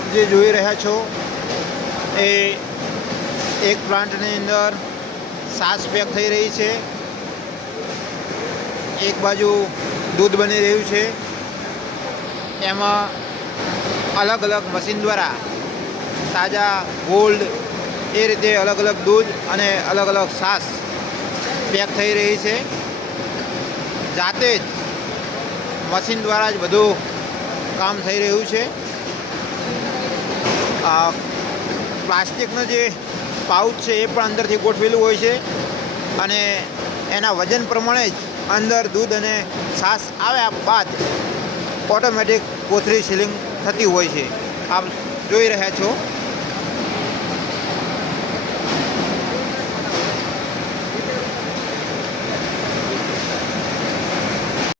આપ જે જોઈ રહ્યા છો એ એક પ્લાન્ટની અંદર છાશ પેક થઈ રહી છે. એક બાજુ દૂધ બની રહ્યું છે. એમાં અલગ અલગ મશીન દ્વારા તાજા ગોલ્ડ એ રીતે અલગ અલગ દૂધ અને અલગ અલગ છાશ પેક થઈ રહી છે. જાતે જ મશીન દ્વારા જ બધું કામ થઈ રહ્યું છે. પ્લાસ્ટિકનો જે પાઉચ છે એ પણ અંદરથી ગોઠવેલું હોય છે અને એના વજન પ્રમાણે જ અંદર દૂધ અને છાશ આવ્યા બાદ ઓટોમેટિક કોથળી સીલિંગ થતી હોય છે. આપ જોઈ રહ્યા છો.